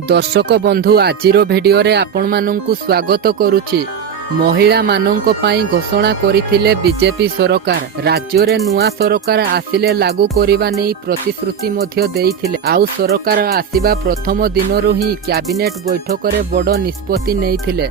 दर्शक बंधु आजिर भिडियो रे आपण मानंकु स्वागत करुछि। महिला मानंक पई घोषणा करिथिले बीजेपी सरकार। राज्य रे नुआ सरकार आसिले लागू करिबा नै प्रतिश्रुति मध्य देइथिले। आउ सरकार आसीबा प्रथम दिनरु ही कैबिनेट बैठक रे बड़ निष्पत्ति नेइथिले।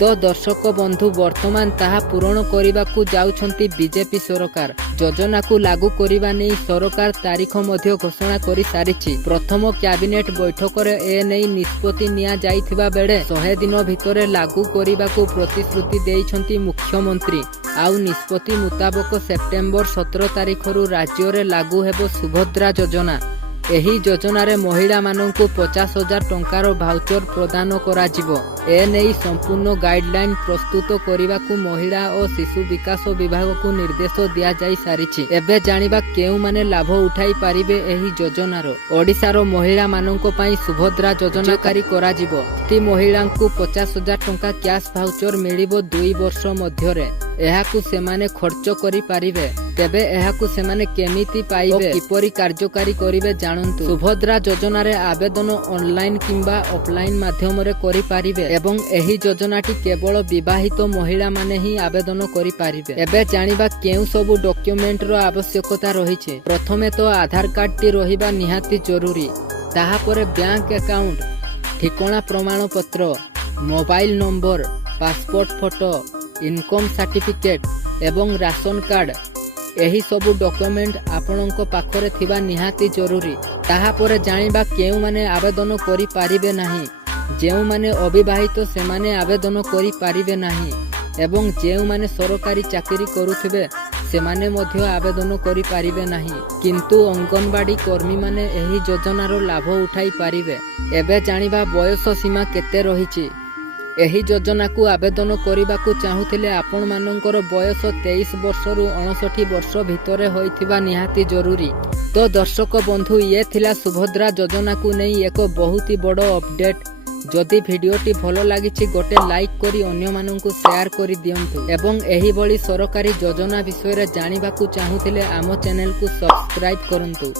तो दर्शक बंधु वर्तमान ताहा पूरण करिबाकू जाउछंती बीजेपी सरकार। योजना को लागू करिबा नै सरकार तारीख मध्य घोषणा करि सारिछि। प्रथम कैबिनेट बैठक रे ए नै निष्पत्ति निया जाइथिबा बेले 100 दिन भितरे लागू करिबाकू प्रतिश्रुति देइछंती मुख्यमंत्री। आउ निष्पत्ति मुताबक सेप्टेम्बर 17 तारिखरु राज्य रे लागू हेबो सुभद्रा योजना। एही योजना रे महिला मानंकु 50,000 टंकार भाउचर प्रदान करा जिवो। ए नै संपूर्ण गाइडलाइन प्रस्तुत करिबाकू महिला और शिशु विकास विभाग को निर्देश दिया जाई सारिछि। एबे जानिबा केउ माने लाभ उठाई पारिबे एही योजनार। ओडिसार महिला मानंको पई सुभद्रा योजना कारी करा जिवो। ती महिलांकु 50,000 टंका कैश भाउचर मिलिबो 2 वर्ष मध्यरे। एहाकू सेमाने खर्च करि पारिबे। तेबे एहाकू सेमाने केमिति पाइबे किपरि कार्यकारी करिवे जानंतु। सुभद्रा योजना रे आवेदन ऑनलाइन किंबा ऑफलाइन माध्यम रे करि पारिबे एवं एही योजनाटी केवल विवाहित महिला माने ही आवेदन करि पारिबे। एबे जानिबा केउ सबु डॉक्यूमेंट रो आवश्यकता रहिছে। प्रथमे तो आधार कार्ड टी रहिबा निहाती जरूरी। ताहा परे बैंक अकाउंट, ठिकाना प्रमाण पत्र, mobile number, passport photo, income certificate एवं राशन कार्ड एही सबु डॉक्यूमेंट आपणक पाखरे थिबा निहाती जरूरी। ताहा परे जानिबा केउ माने आवेदन करि पारिबे नाही। जेउ माने अविवाहित सेमाने आवेदन करि पारिबे नाही एवं जेउ माने सरकारी चाकरी करुथिबे सेमाने मध्य आवेदन करि पारिबे नाही। किंतु अंगनवाड़ी कर्मी माने एही योजनार लाभ उठाई पारिबे। एबे जानिबा बयस सीमा केते रहिछि। एही योजना को आवेदन करिबाकू चाहुथिले आपण मानंकर बयस 23 वर्षरु 59 वर्ष भितरे होइथिबा निहाती जरूरी। तो दर्शक बंधु ये थिला सुभद्रा योजना को नै एक बहुत ही बड़ अपडेट। जदि भिडियोटी भलो लागिछि गोटे लाइक करी अन्य मानंकु शेयर करी दियंतु एवं एही बळी सरकारी योजना विषय रे जानिबाकू चाहुथिले आम चैनल को सब्सक्राइब करंतु।